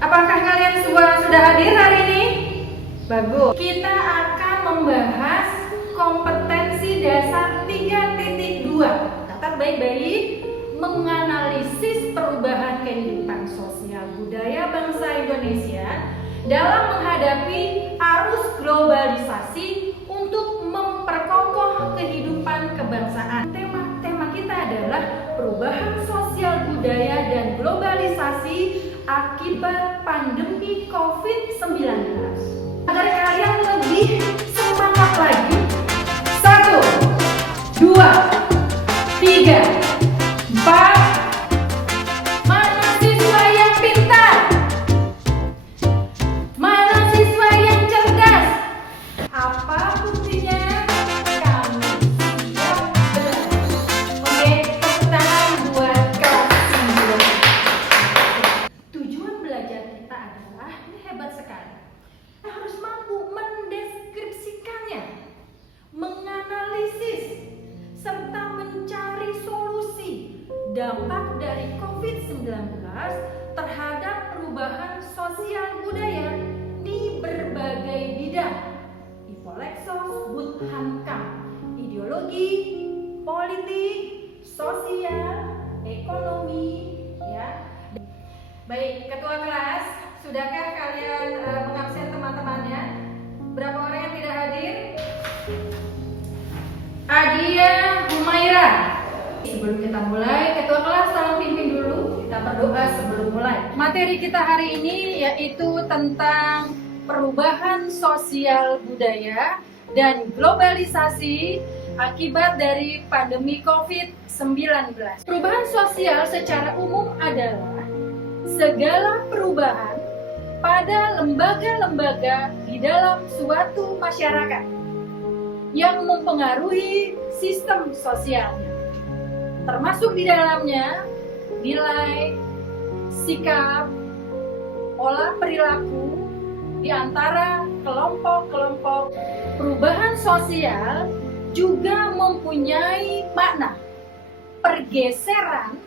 Apakah kalian semua sudah hadir hari ini? Bagus. Kita akan membahas kompetensi dasar 3.2. Catat baik-baik. Menganalisis perubahan kehidupan sosial budaya bangsa Indonesia dalam menghadapi arus globalisasi untuk memperkokoh kehidupan kebangsaan. Tema kita adalah perubahan sosial budaya dan globalisasi akibat pandemi COVID-19. Agar kalian lebih semangat lagi, 1, 2, 3, 4. Mana siswa yang pintar? Mana siswa yang cerdas? Apa buktinya? Kami siap belajar. Oke, tepuk tangan buat kelas 9. Tujuan belajar kita adalah, ini hebat sekali, kita harus mampu mendeskripsikannya, menganalisis, serta mencari solusi dampak dari COVID-19 terhadap perubahan sosial budaya di berbagai bidang. Ipolexos Buthankam, ideologi, politik, sosial, ekonomi, ya. Baik, ketua kelas, sudahkah kalian mengabsen teman-temannya? Berapa orang yang tidak hadir? Adia Humaira. Sebelum kita mulai, ketua kelas tolong pimpin dulu. Kita berdoa sebelum mulai. Materi kita hari ini yaitu tentang perubahan sosial budaya dan globalisasi akibat dari pandemi COVID-19. Perubahan sosial secara umum adalah segala perubahan pada lembaga-lembaga di dalam suatu masyarakat yang mempengaruhi sistem sosialnya, termasuk di dalamnya nilai, sikap, pola perilaku di antara kelompok-kelompok. Perubahan sosial juga mempunyai makna pergeseran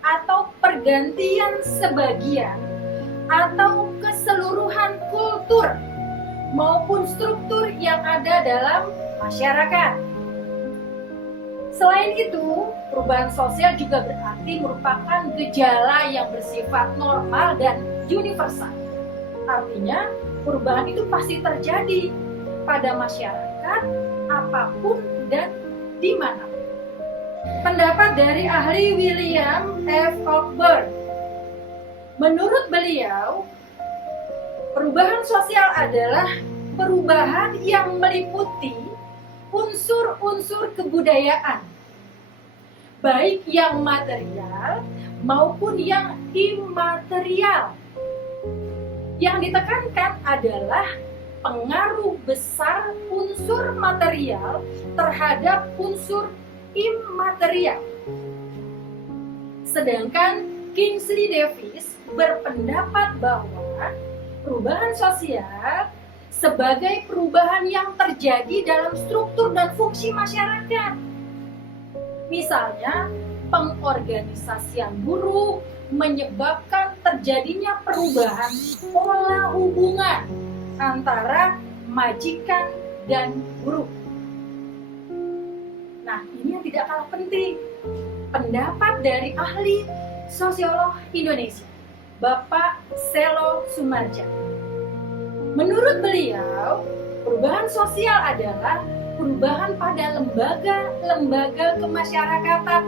atau pergantian sebagian atau keseluruhan kultur maupun struktur yang ada dalam masyarakat. Selain itu, perubahan sosial juga berarti merupakan gejala yang bersifat normal dan universal. Artinya, perubahan itu pasti terjadi pada masyarakat apapun dan di mana. Pendapat dari ahli William F. Cockburn. Menurut beliau, perubahan sosial adalah perubahan yang meliputi unsur-unsur kebudayaan, baik yang material maupun yang imaterial. Yang ditekankan adalah pengaruh besar unsur material terhadap unsur imaterial. Sedangkan Kingsley Davis berpendapat bahwa perubahan sosial sebagai perubahan yang terjadi dalam struktur dan fungsi masyarakat. Misalnya, pengorganisasian buruk menyebabkan terjadinya perubahan pola hubungan antara majikan dan buruh. Nah, ini yang tidak kalah penting. Pendapat dari ahli sosiolog Indonesia, Bapak Selo Sumarja. Menurut beliau, perubahan sosial adalah perubahan pada lembaga-lembaga kemasyarakatan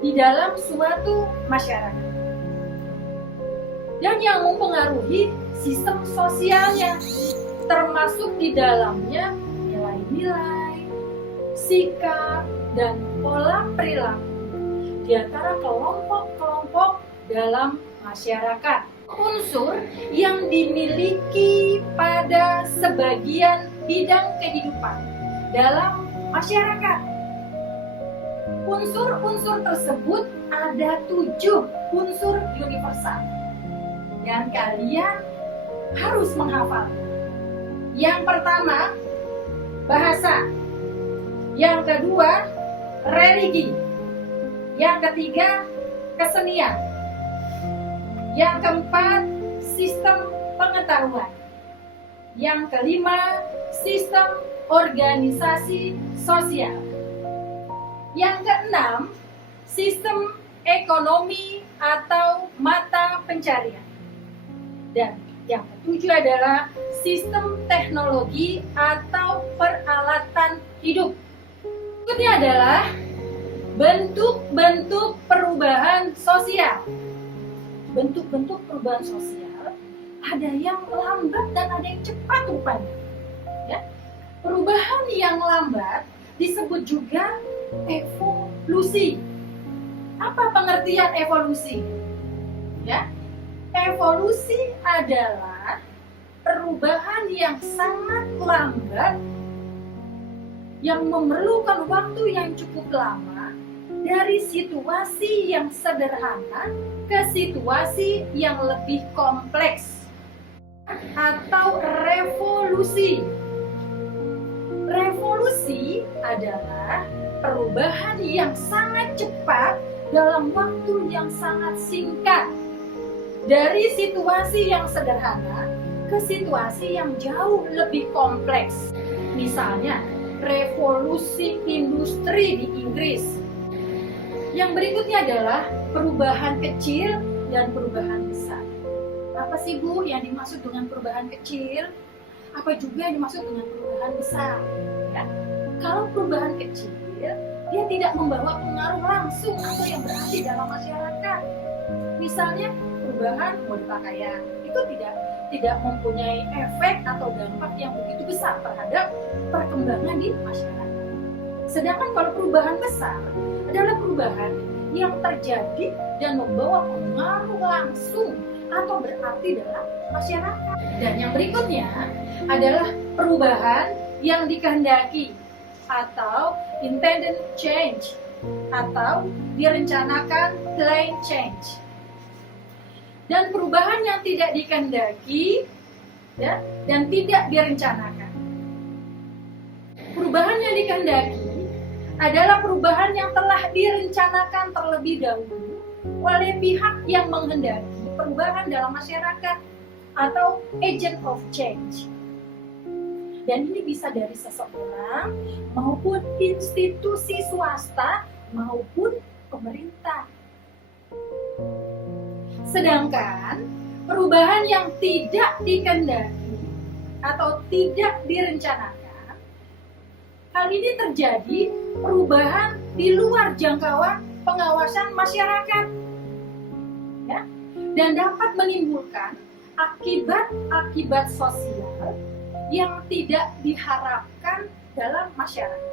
di dalam suatu masyarakat dan yang mempengaruhi sistem sosialnya, termasuk di dalamnya nilai-nilai, sikap, dan pola perilaku di antara kelompok-kelompok dalam masyarakat. Unsur yang dimiliki pada sebagian bidang kehidupan dalam masyarakat. Unsur-unsur tersebut ada 7 unsur universal yang kalian harus menghafal. Yang pertama, bahasa. Yang kedua, religi. Yang ketiga, kesenian. Yang keempat, sistem pengetahuan. Yang kelima, sistem organisasi sosial. Yang keenam, sistem ekonomi atau mata pencarian. Dan yang ketujuh adalah sistem teknologi atau peralatan hidup. Berikutnya adalah bentuk-bentuk perubahan sosial. Bentuk-bentuk perubahan sosial ada yang lambat dan ada yang cepat rupanya. Ya. Perubahan yang lambat disebut juga evolusi. Apa pengertian evolusi? Ya. Evolusi adalah perubahan yang sangat lambat yang memerlukan waktu yang cukup lama dari situasi yang sederhana ke situasi yang lebih kompleks atau revolusi. Revolusi adalah perubahan yang sangat cepat dalam waktu yang sangat singkat dari situasi yang sederhana ke situasi yang jauh lebih kompleks. Misalnya, revolusi industri di Inggris. Yang berikutnya adalah perubahan kecil dan perubahan besar. Apa sih Bu yang dimaksud dengan perubahan kecil? Apa juga yang dimaksud dengan perubahan besar? Ya. Kalau perubahan kecil, dia tidak membawa pengaruh langsung atau yang berarti dalam masyarakat. Misalnya, perubahan mode pakaian itu tidak mempunyai efek atau dampak yang begitu besar terhadap perkembangan di masyarakat. Sedangkan kalau perubahan besar adalah perubahan yang terjadi dan membawa pengaruh langsung atau berarti dalam masyarakat. Dan yang berikutnya adalah perubahan yang dikehendaki atau intended change atau direncanakan planned change. Dan perubahan yang tidak dikehendaki ya, dan tidak direncanakan. Perubahan yang dikehendaki adalah perubahan yang telah direncanakan terlebih dahulu oleh pihak yang menghendaki perubahan dalam masyarakat atau agent of change. Dan ini bisa dari seseorang maupun institusi swasta maupun pemerintah. Sedangkan perubahan yang tidak dikehendaki atau tidak direncanakan, hal ini terjadi perubahan di luar jangkauan pengawasan masyarakat, ya, dan dapat menimbulkan akibat-akibat sosial yang tidak diharapkan dalam masyarakat.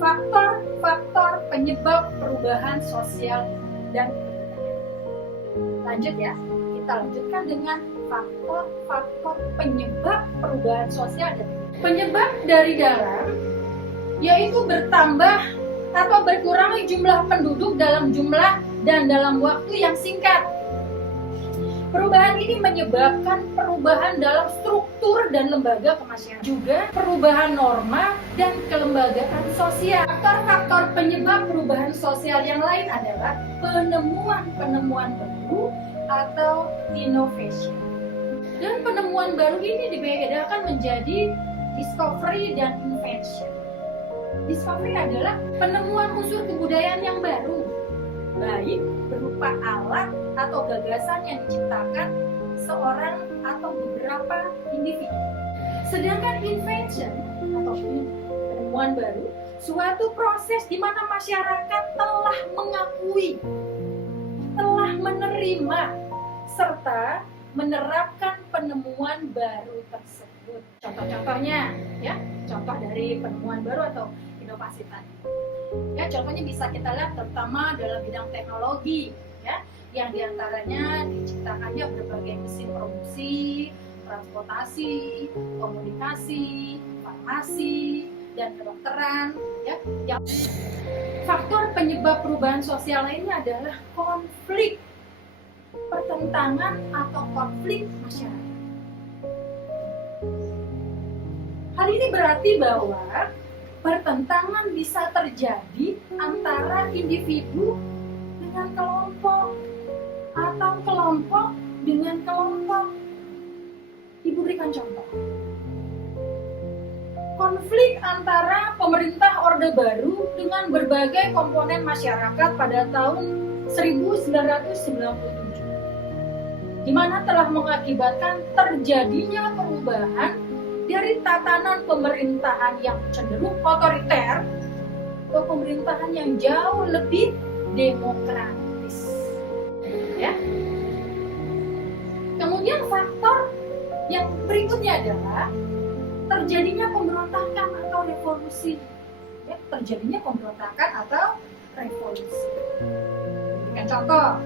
Faktor-faktor penyebab perubahan sosial dan lanjut ya, kita lanjutkan dengan faktor-faktor penyebab perubahan sosial dan penyebab dari dalam, yaitu bertambah atau berkurangnya jumlah penduduk dalam jumlah dan dalam waktu yang singkat. Perubahan ini menyebabkan perubahan dalam struktur dan lembaga kemasyarakatan, juga perubahan norma dan kelembagaan sosial. Faktor-faktor penyebab perubahan sosial yang lain adalah penemuan-penemuan baru atau innovation. Dan penemuan baru ini dibedakan menjadi discovery dan invention. Discovery adalah penemuan unsur kebudayaan yang baru, baik berupa alat atau gagasan yang diciptakan seorang atau beberapa individu. Sedangkan invention atau penemuan baru, suatu proses di mana masyarakat telah mengakui, telah menerima, serta menerapkan penemuan baru tersebut. Contoh-contohnya, ya, contoh dari penemuan baru atau inovasi tadi. Ya, contohnya bisa kita lihat terutama dalam bidang teknologi, ya, yang diantaranya diciptakannya berbagai mesin produksi, transportasi, komunikasi, farmasi, dan kedokteran. Ya, yang faktor penyebab perubahan sosial lainnya adalah konflik, pertentangan atau konflik masyarakat. Hal ini berarti bahwa pertentangan bisa terjadi antara individu dan dengan kelompok atau kelompok dengan kelompok. Ibu berikan contoh. Konflik antara pemerintah Orde Baru dengan berbagai komponen masyarakat pada tahun 1997, di mana telah mengakibatkan terjadinya perubahan dari tatanan pemerintahan yang cenderung otoriter ke pemerintahan yang jauh lebih demokratis. Ya. Kemudian faktor yang berikutnya adalah terjadinya pemberontakan atau revolusi. Ya, terjadinya pemberontakan atau revolusi. Berikan contoh.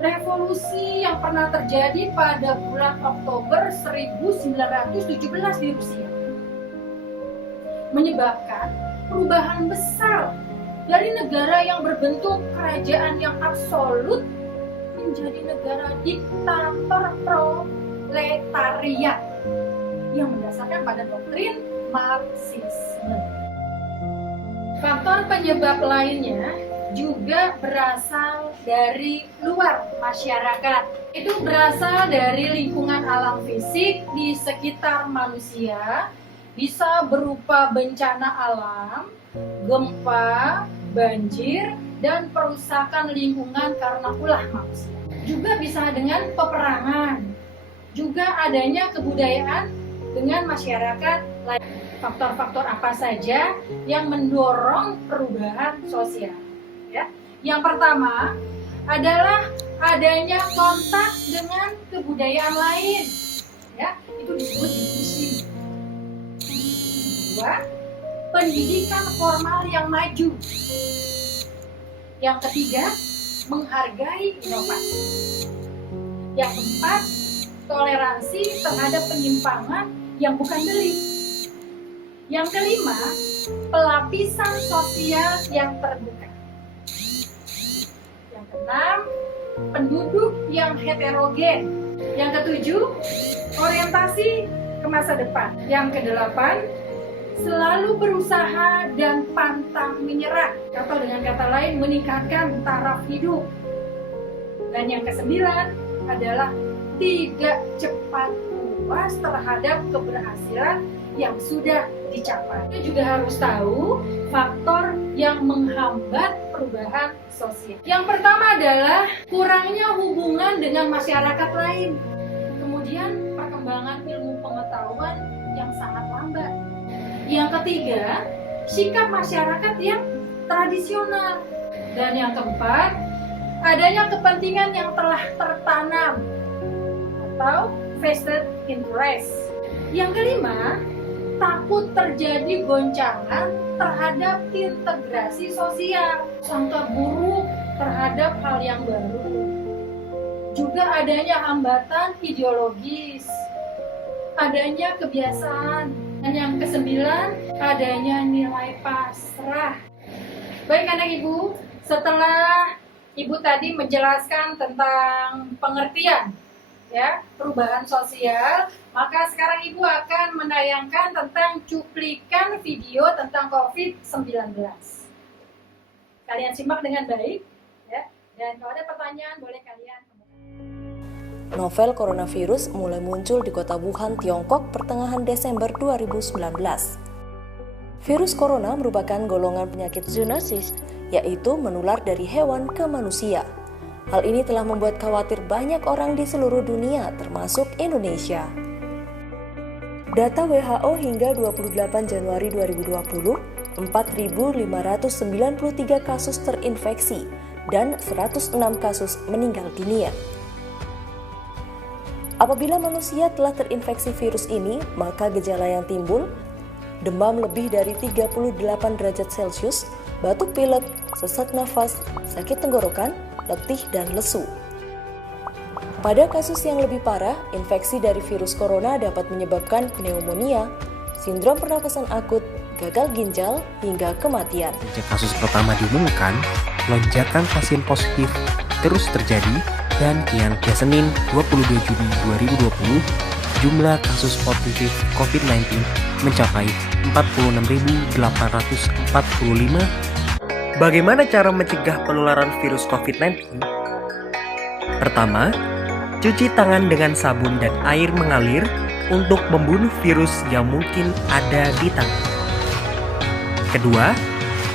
Revolusi yang pernah terjadi pada bulan Oktober 1917 di Rusia menyebabkan perubahan besar dari negara yang berbentuk kerajaan yang absolut menjadi negara diktator proletariat yang mendasarkan pada doktrin Marxisme. Faktor penyebab lainnya juga berasal dari luar masyarakat. Itu berasal dari lingkungan alam fisik di sekitar manusia, bisa berupa bencana alam, gempa, banjir, dan perusakan lingkungan karena ulah manusia. Juga bisa dengan peperangan, juga adanya kebudayaan dengan masyarakat lain. Faktor-faktor apa saja yang mendorong perubahan sosial? Ya. Yang pertama adalah adanya kontak dengan kebudayaan lain. Ya, itu disebut diskusi. Kedua, pendidikan formal yang maju. Yang ketiga, menghargai inovasi. Yang keempat, toleransi terhadap penyimpangan yang bukan delik. Yang kelima, pelapisan sosial yang terbuka. Yang keenam, penduduk yang heterogen. Yang ketujuh, orientasi ke masa depan. Yang kedelapan, selalu berusaha dan pantang menyerah, atau dengan kata lain meningkatkan taraf hidup. Dan yang kesembilan adalah tidak cepat puas terhadap keberhasilan yang sudah dicapai. Kita juga harus tahu faktor yang menghambat perubahan sosial. Yang pertama adalah kurangnya hubungan dengan masyarakat lain. Kemudian perkembangan ilmu pengetahuan yang sangat lambat. Yang ketiga, sikap masyarakat yang tradisional. Dan yang keempat, adanya kepentingan yang telah tertanam atau vested interest. Yang kelima, takut terjadi goncangan terhadap integrasi sosial, sangka buruk terhadap hal yang baru. Juga adanya hambatan ideologis, adanya kebiasaan. Dan yang kesembilan, adanya nilai pasrah. Baik anak ibu, setelah ibu tadi menjelaskan tentang pengertian ya perubahan sosial, maka sekarang ibu akan menayangkan tentang cuplikan video tentang COVID-19. Kalian simak dengan baik ya, dan kalau ada pertanyaan boleh kalian kemukakan. Novel coronavirus mulai muncul di kota Wuhan, Tiongkok pertengahan Desember 2019. Virus corona merupakan golongan penyakit zoonosis, yaitu menular dari hewan ke manusia. Hal ini telah membuat khawatir banyak orang di seluruh dunia, termasuk Indonesia. Data WHO hingga 28 Januari 2020, 4.593 kasus terinfeksi dan 106 kasus meninggal dunia. Apabila manusia telah terinfeksi virus ini, maka gejala yang timbul, demam lebih dari 38 derajat Celcius, batuk pilek, sesak nafas, sakit tenggorokan, letih, dan lesu. Pada kasus yang lebih parah, infeksi dari virus corona dapat menyebabkan pneumonia, sindrom pernapasan akut, gagal ginjal, hingga kematian. Sejak kasus pertama diumumkan, lonjakan pasien positif terus terjadi dan kian pada Senin 22 Juni 2020, jumlah kasus positif COVID-19 mencapai 46.845 Bagaimana cara mencegah penularan virus COVID-19? Pertama, cuci tangan dengan sabun dan air mengalir untuk membunuh virus yang mungkin ada di tangan. Kedua,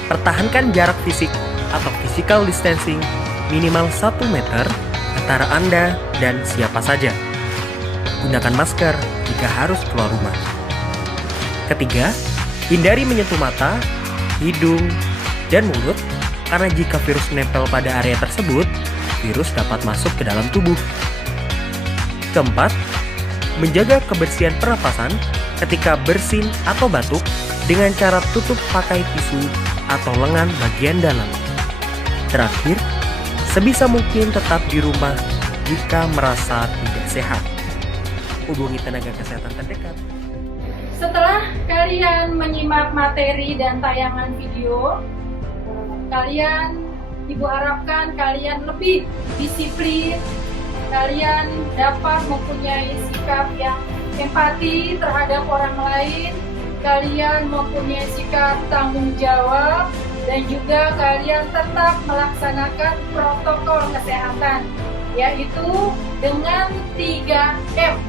pertahankan jarak fisik atau physical distancing minimal 1 meter antara Anda dan siapa saja. Gunakan masker jika harus keluar rumah. Ketiga, hindari menyentuh mata, hidung, dan mulut karena jika virus menempel pada area tersebut, virus dapat masuk ke dalam tubuh. Keempat, menjaga kebersihan pernapasan ketika bersin atau batuk dengan cara tutup pakai tisu atau lengan bagian dalam. Terakhir, sebisa mungkin tetap di rumah jika merasa tidak sehat. Hubungi tenaga kesehatan terdekat. Setelah kalian menyimak materi dan tayangan video, Ibu harapkan kalian lebih disiplin, kalian dapat mempunyai sikap yang empati terhadap orang lain, kalian mempunyai sikap tanggung jawab, dan juga kalian tetap melaksanakan protokol kesehatan, yaitu dengan 3M,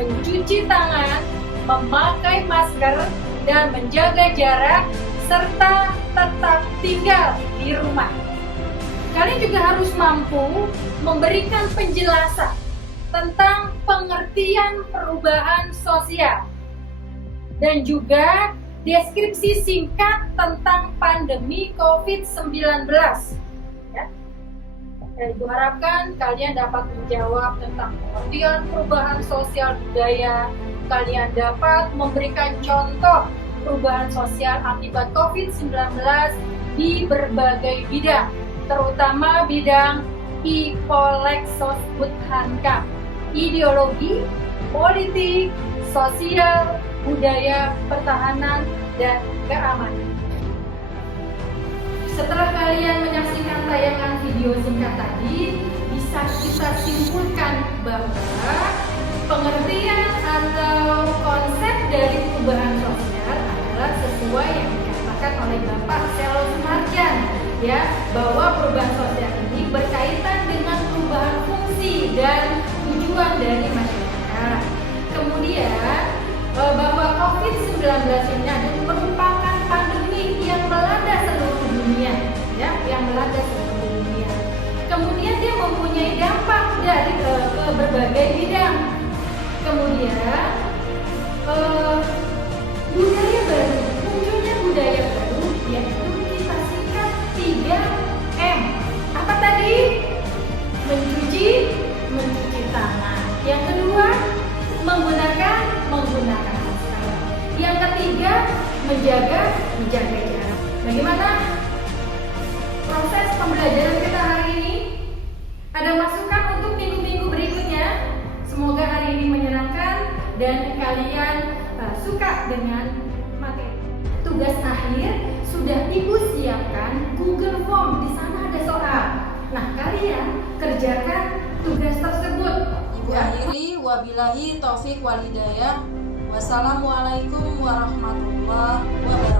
mencuci tangan, memakai masker, dan menjaga jarak, serta tetap tinggal di rumah. Kalian juga harus mampu memberikan penjelasan tentang pengertian perubahan sosial dan juga deskripsi singkat tentang pandemi COVID-19. Ya. Ibu harapkan kalian dapat menjawab tentang pengertian perubahan sosial budaya. Kalian dapat memberikan contoh perubahan sosial akibat COVID-19 di berbagai bidang, terutama bidang Ipolexosbudhankam, ideologi, politik, sosial, budaya, pertahanan, dan keamanan. Setelah kalian menyaksikan tayangan video singkat tadi, bisa kita simpulkan bahwa pengertian atau konsep dari perubahan sosial adalah sesuai yang dikatakan oleh Bapak Selo Sumarjan, ya, bahwa perubahan sosial ini berkaitan dengan perubahan fungsi dan tujuan dari masyarakat. Kemudian bahwa COVID-19 ini adalah merupakan pandemi yang melanda seluruh dunia, ya, yang melanda seluruh dunia. Kemudian dia mempunyai dampak dari ke berbagai bidang. Kemudian budaya baru, munculnya budaya baru, yaitu kita singkat 3M. Apa tadi? Mencuci tangan. Yang kedua, menjaga masker. Yang ketiga, menjaga jarak. Bagaimana proses pembelajaran kita hari ini? Ada masukan untuk minggu-minggu berikutnya? Semoga hari ini menyenangkan dan kalian suka dengan materi. Tugas akhir sudah Ibu siapkan Google Form, di sana ada soal. Nah, kalian kerjakan tugas tersebut. Ibu akhiri, wabillahi taufik wal hidayah. Wassalamualaikum warahmatullahi wabarakatuh.